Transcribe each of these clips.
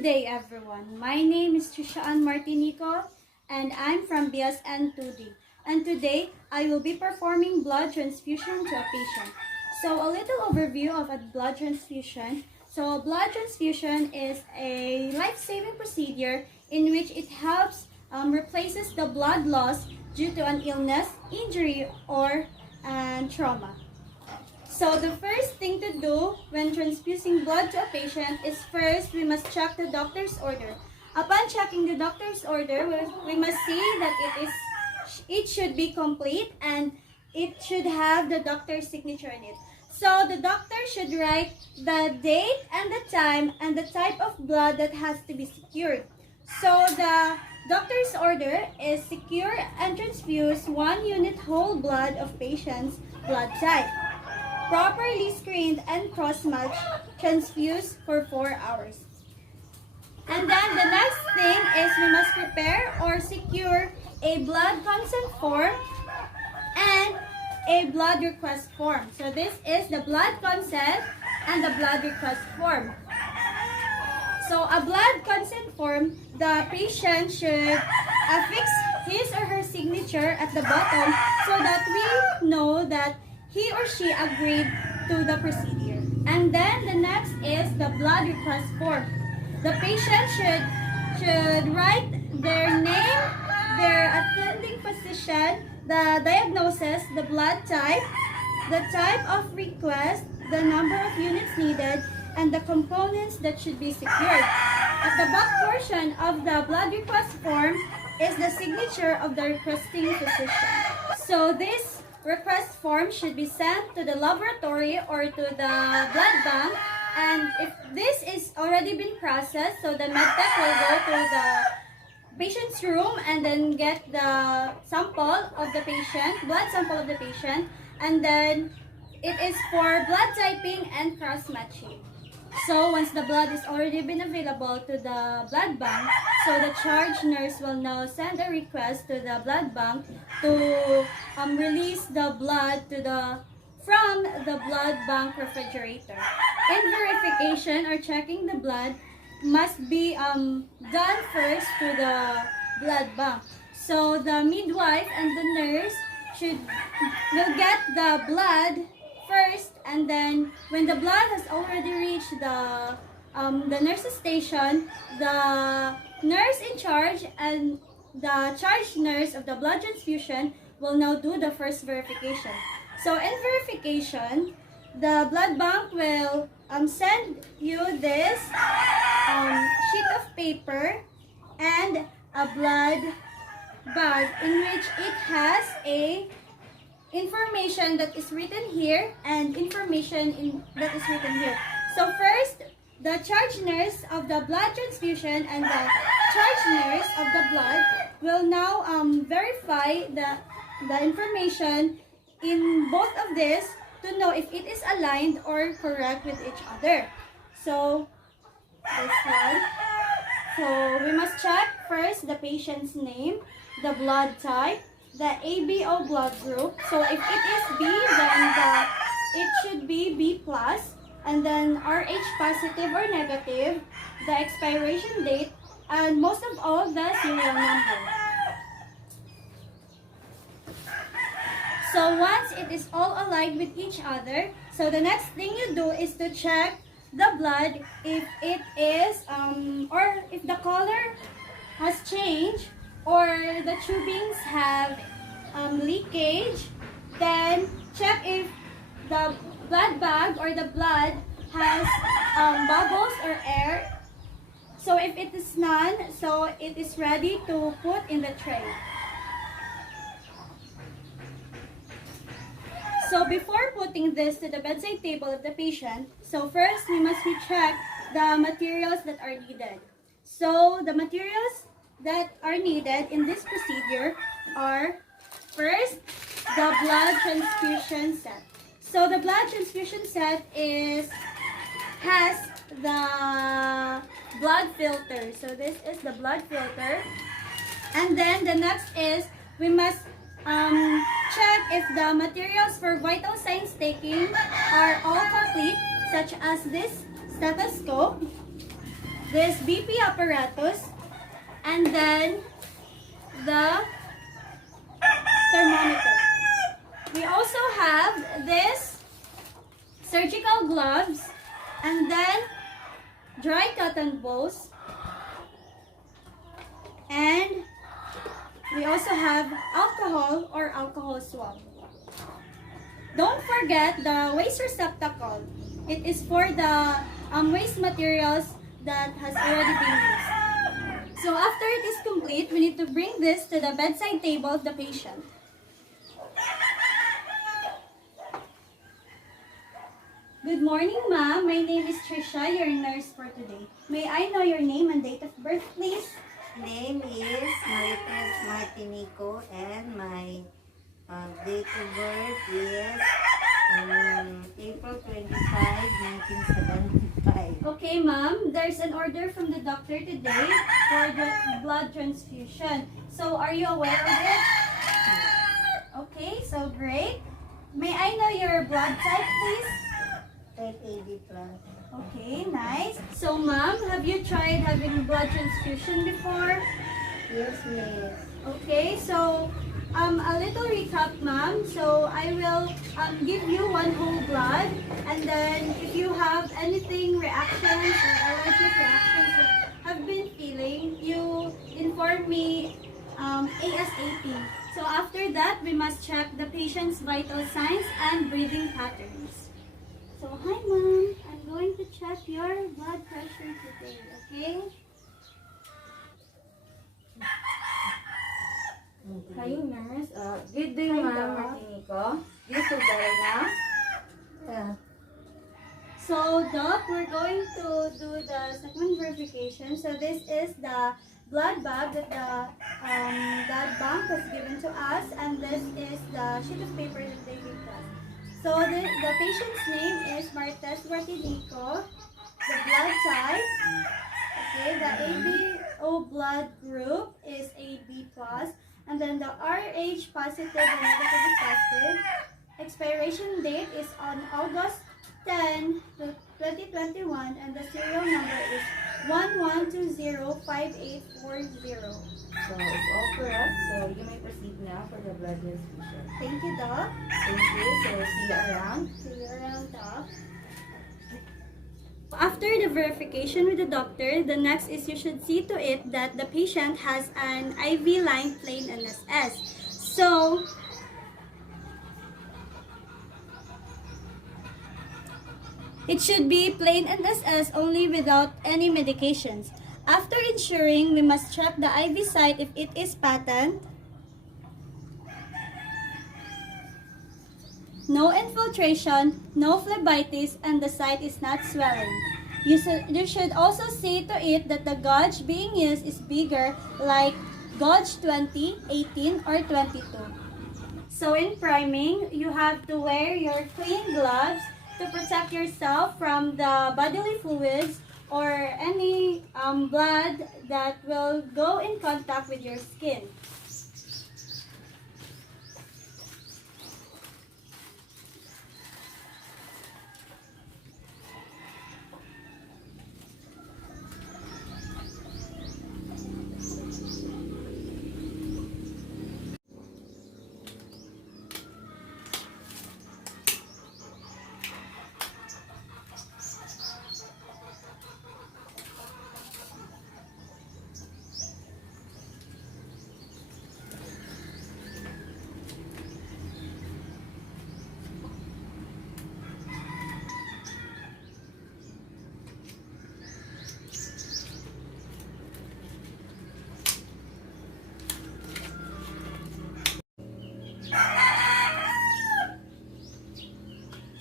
Good day, everyone. My name is Martinico, and I'm from BSN 2D. And today, I will be performing blood transfusion to a patient. So, a little overview of a blood transfusion. So, blood transfusion is a life-saving procedure in which it helps replaces the blood loss due to an illness, injury, or trauma. So the first thing to do when transfusing blood to a patient is first we must check the doctor's order. Upon checking the doctor's order, we must see that it should be complete and it should have the doctor's signature in it. So the doctor should write the date and the time and the type of blood that has to be secured. So the doctor's order is secure and transfuse 1 unit whole blood of patient's blood type. Properly screened and cross-match, transfuse for 4 hours. And then the next thing is we must prepare or secure a blood consent form and a blood request form. So this is the blood consent and the blood request form. So a blood consent form, the patient should affix his or her signature at the bottom so that we know that he or she agreed to the procedure. And then the next is the blood request form. The patient should write their name, their attending physician, the diagnosis, the blood type, the type of request, the number of units needed, and the components that should be secured. At the back portion of the blood request form is the signature of the requesting physician. So this request form should be sent to the laboratory or to the blood bank, and if this is already been processed, so the medtech will go to the patient's room and then get the sample of the patient, blood sample of the patient, and then it is for blood typing and cross-matching. So once the blood is already been available to the blood bank, so the charge nurse will now send a request to the blood bank to release the blood from the blood bank refrigerator. And verification or checking the blood must be done first to the blood bank. So the midwife and the nurse will get the blood first, and then when the blood has already reached the nurse's station, the nurse in charge and the charge nurse of the blood transfusion will now do the first verification. So in verification, the blood bank will send you this sheet of paper and a blood bag in which it has a information that is written here and information that is written here. So first, the charge nurse of the blood transfusion and the charge nurse of the blood will now verify the information in both of this to know if it is aligned or correct with each other. So this one. So we must check first the patient's name, the blood type, the ABO blood group. So if it is B, then it should be B+, and then RH positive or negative, the expiration date, and most of all, the serial number. So once it is all aligned with each other, so the next thing you do is to check the blood if it is, or if the color has changed, or the tubings have leakage, then check if the blood bag or the blood has bubbles or air. So if it is none, so it is ready to put in the tray. So before putting this to the bedside table of the patient, so first we must check the materials that are needed. So the materials that are needed in this procedure are first the blood transfusion set. So the blood transfusion set has the blood filter. So this is the blood filter. And then the next is we must check if the materials for vital signs taking are all complete, such as this stethoscope, this BP apparatus, and then the thermometer. We also have this surgical gloves, and then dry cotton balls, and we also have alcohol or alcohol swab. Don't forget the waste receptacle. It is for the waste materials that has already been used. So after it is complete, we need to bring this to the bedside table of the patient. Good morning, ma'am. My name is Trisha, your nurse for today. May I know your name and date of birth, please? Name is Martinico and my date of birth is April 25, 1975. Okay, ma'am. There's an order from the doctor today for the blood transfusion. So, are you aware of it? Okay, so great. May I know your blood type, please? Type AB plus. Okay, nice. So, ma'am, have you tried having blood transfusion before? Yes, miss. Okay, so a little recap, ma'am. So I will give you one whole blood, and then if you have anything reactions or allergic reactions that have been feeling, you inform me ASAP. So after that, we must check the patient's vital signs and breathing patterns. So hi, ma'am. I'm going to check your blood pressure today. Okay? Hi, nurse. Good day, Hi, ma'am. Doc. Martinico. Do you feel better now? Yeah. So, Doc, we're going to do the second verification. So, this is the blood bag that the blood bank has given to us, and this is the sheet of paper that they gave us. So, the patient's name is Martinico. The blood type, okay, the ABO blood group is AB plus, and then the RH positive and negative is positive. Expiration date is on August 10 to 2021, and the serial number is 11205840. So, it's all correct. So, you may proceed now for the blood transfusion. Thank you, Doc. Thank you. So, see you around. See you around, Doc. After the verification with the doctor, the next is you should see to it that the patient has an IV line plain NSS. So, it should be plain NSS only without any medications. After ensuring, we must check the IV site if it is patent, no infiltration, no phlebitis, and the site is not swelling. You should also see to it that the gauge being used is bigger, like gauge 20, 18, or 22. So in priming, you have to wear your clean gloves to protect yourself from the bodily fluids or any blood that will go in contact with your skin.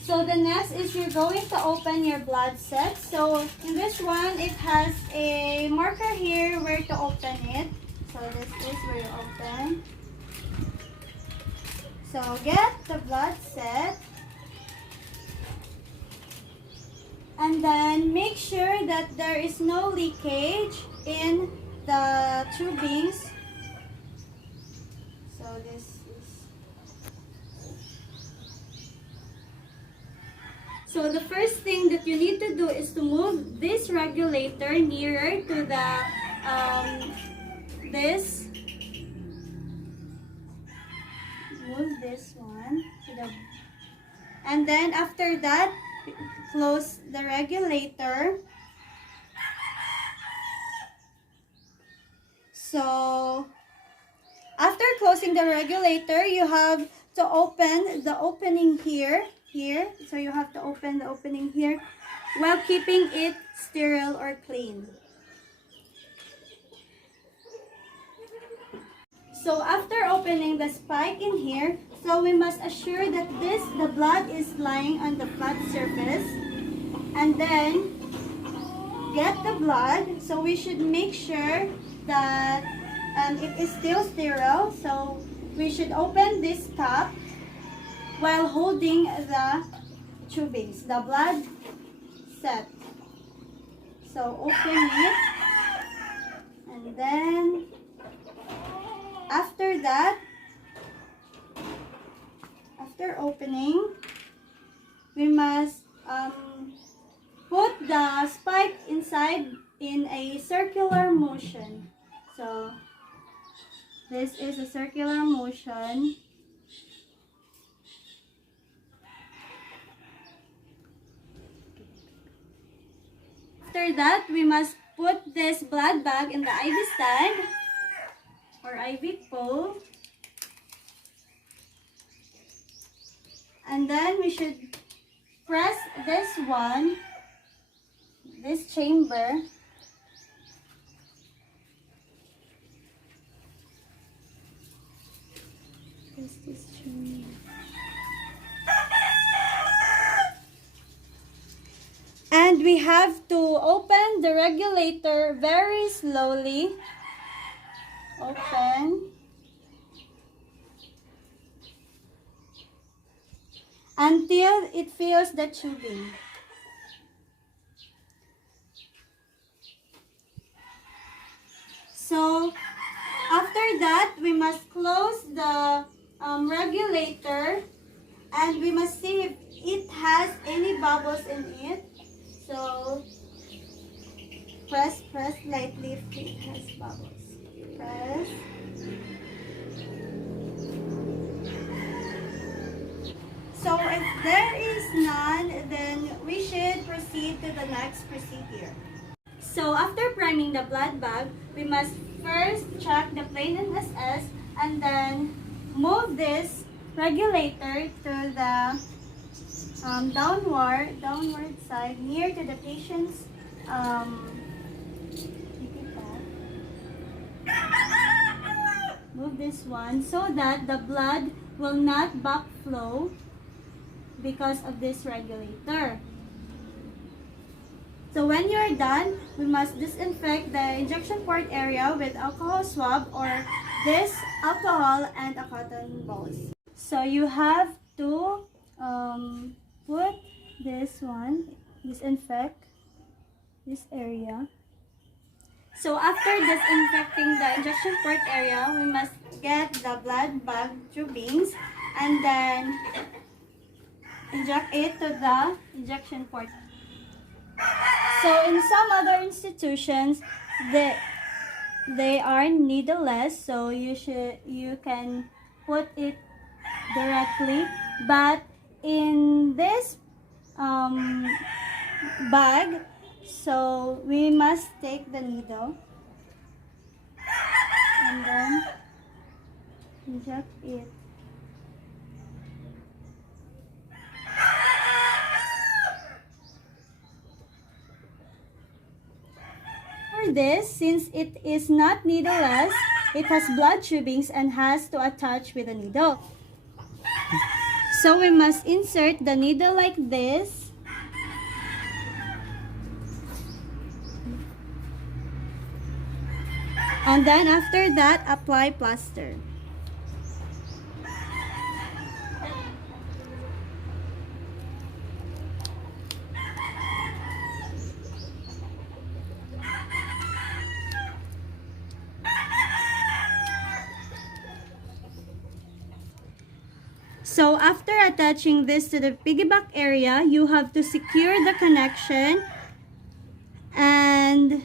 So the next is you're going to open your blood set. So in this one, it has a marker here where to open it. So this is where you open. So get the blood set. And then make sure that there is no leakage in the tubings. So this is... So the first thing that you need to do is to move this regulator nearer to the this. Move this one to the, and then after that, close the regulator. So after closing the regulator, you have to open the opening here. So you have to open the opening here while keeping it sterile or clean. So after opening the spike in here, so we must assure that the blood is lying on the flat surface, and then get the blood. So we should make sure that it is still sterile. So we should open this cap while holding the tubings, the blood set. So open it, and then after that, after opening, we must put the spike inside in a circular motion. So this is a circular motion. After that, we must put this blood bag in the IV stand or IV pole. And then we should press this one, this chamber. Press this chamber. And we have to open the regulator very slowly. Open. Until it fills the tubing. So after that, we must close the regulator, and we must see if it has any bubbles in it. So press lightly if it has bubbles. Press. So if there is none, then we should proceed to the next procedure. So after priming the blood bag, we must first check the plain NSS and then move this regulator to the downward side near to the patient's move this one so that the blood will not backflow because of this regulator. So when you're done, we must disinfect the injection port area with alcohol swab or this alcohol and a cotton balls. So you have to put this one, disinfect this area. So after disinfecting the injection port area, we must get the blood bag tubings and then inject it to the injection port. So in some other institutions, they are needleless, so you can put it directly. But in this bag, so we must take the needle and then inject it. For this, since it is not needleless, it has blood tubings and has to attach with a needle. So we must insert the needle like this. And then after that, apply plaster. So after attaching this to the piggyback area, you have to secure the connection and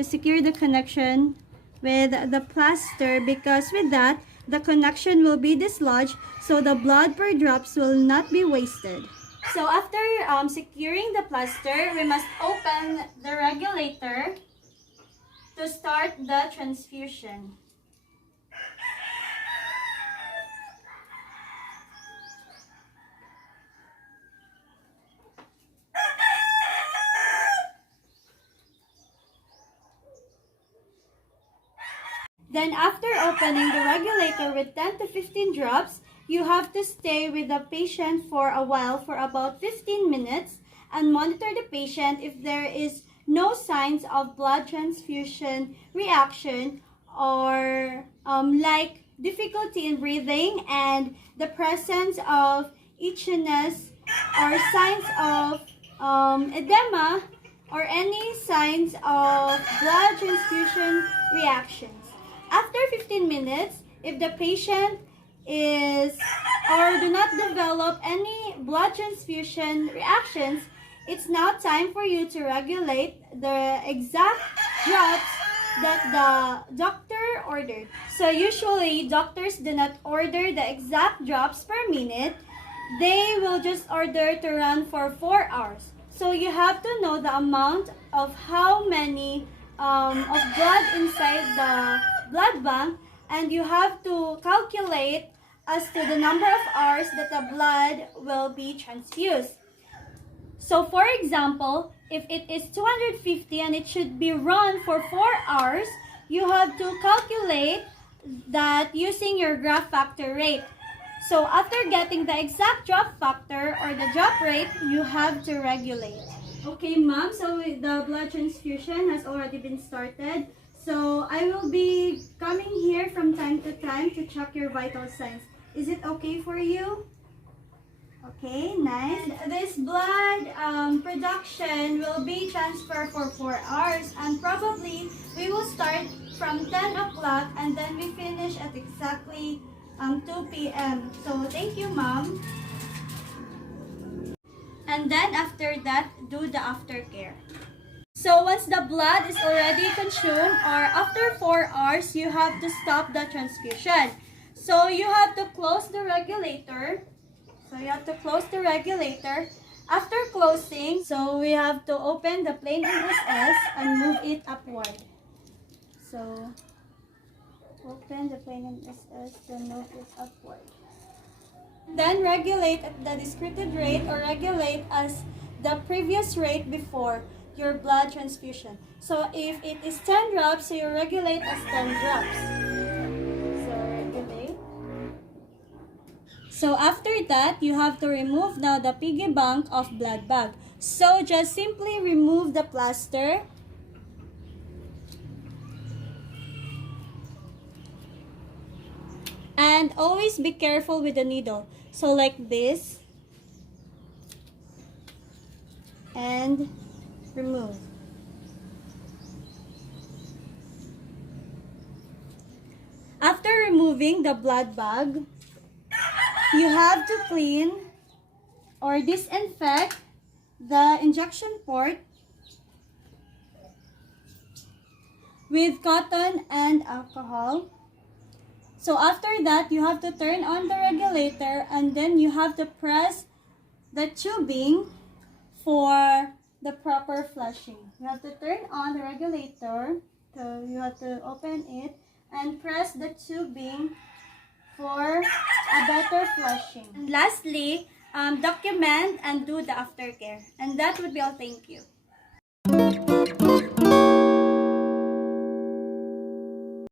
secure the connection with the plaster, because with that, the connection will be dislodged, so the blood per drops will not be wasted. So after securing the plaster, we must open the regulator to start the transfusion. Then after opening the regulator with 10 to 15 drops, you have to stay with the patient for a while, for about 15 minutes, and monitor the patient if there is no signs of blood transfusion reaction or like difficulty in breathing and the presence of itchiness or signs of edema or any signs of blood transfusion reactions. After 15 minutes, if the patient is or do not develop any blood transfusion reactions, it's now time for you to regulate the exact drops that the doctor ordered. So usually, doctors do not order the exact drops per minute. They will just order to run for 4 hours. So you have to know the amount of how many of blood inside the blood bank, and you have to calculate as to the number of hours that the blood will be transfused. So for example, if it is 250 and it should be run for 4 hours, you have to calculate that using your graph factor rate. So after getting the exact drop factor or the drop rate, you have to regulate. Okay, ma'am, so the blood transfusion has already been started. So I will be coming here from time to time to check your vital signs. Is it okay for you? Okay, nice. This blood production will be transferred for 4 hours, and probably we will start from 10 o'clock and then we finish at exactly 2 p.m. So thank you, ma'am. And then after that, do the aftercare. So once the blood is already consumed or after 4 hours, you have to stop the transfusion. So you have to close the regulator. After closing, so we have to open the plain SS and move it upward. So open the plain SS and move it upward. Then regulate at the discreted rate or regulate as the previous rate before your blood transfusion. So if it is 10 drops, so you regulate as 10 drops. So regulate. So after that, you have to remove now the piggy bank of blood bag. So just simply remove the plaster. And always be careful with the needle. So like this. And remove. After removing the blood bag, you have to clean or disinfect the injection port with cotton and alcohol. So after that, you have to turn on the regulator and then you have to press the tubing for the proper flushing. You have to turn on the regulator, so you have to open it and press the tubing for a better flushing. And lastly, document and do the aftercare. And that would be all. Thank you.